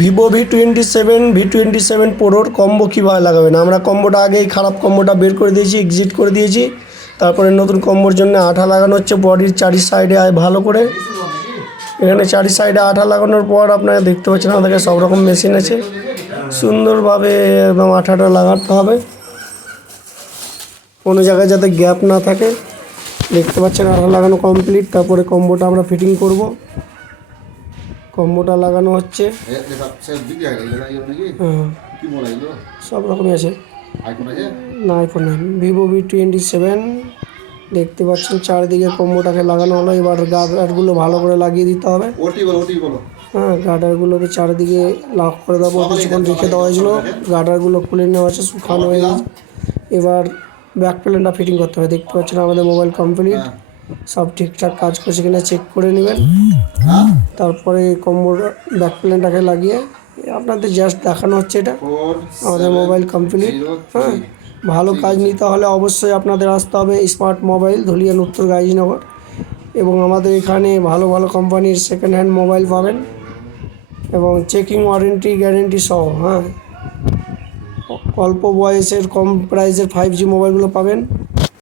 Vivo V27 প্রোর combo কীভাবে লাগাবেন। আমরা কম্বোটা আগেই খারাপ কম্বোটা বের করে দিয়েছি, এক্সিট করে দিয়েছি। তারপরে নতুন কম্বোর জন্য আঠা লাগানো হচ্ছে বডির চারি সাইডে ভালো করে। এখানে চারি সাইডে আঠা লাগানোর পর আপনারা দেখতে পাচ্ছেন আমাদের কাছে সব রকম মেশিন আছে। সুন্দরভাবে একদম আঠাটা লাগাতে হবে, কোনো জায়গায় যাতে গ্যাপ না থাকে। দেখতে পাচ্ছেন আঠা লাগানো কমপ্লিট। তারপরে কম্বোটা আমরা ফিটিং করব। কম্বোটা লাগানো হচ্ছে। হ্যাঁ, সব রকমই আছে। না, আইফোন নেই, ভিভো V27 দেখতে পাচ্ছেন চারিদিকে কম্বোটাকে লাগানো হলো। এবার গার্ডারগুলো ভালো করে লাগিয়ে দিতে হবে। হ্যাঁ, গার্ডারগুলোকে চারিদিকে লক করে দেবো। কিছুক্ষণ রেখে দেওয়া হয়েছিল, গার্ডারগুলো খুলে নেওয়া হয়েছে, শুকানো হয়ে গেছে। এবার ব্যাক প্যানেলটা ফিটিং করতে হবে। দেখতে পাচ্ছেন আমাদের মোবাইল কমপ্লিট, সব ঠিকঠাক কাজ করছে কিনা চেক করে নেবেন। তারপরে কম্বোর ব্যাক প্যানেলটাকে লাগিয়ে আপনাদের জাস্ট দেখানো হচ্ছে এটা আমাদের মোবাইল কমপ্লিট। হ্যাঁ, ভালো কাজ নিতে হলে অবশ্যই আপনাদের আসতে হবে স্মার্ট মোবাইল, ধুলিয়ান, উত্তর গাইজনগর। এবং আমাদের এখানে ভালো ভালো কোম্পানির সেকেন্ড হ্যান্ড মোবাইল পাবেন এবং চেকিং ওয়ারেন্টি গ্যারেন্টি সহ। হ্যাঁ, অল্প বয়সের কম প্রাইসের 5G মোবাইলগুলো পাবেন।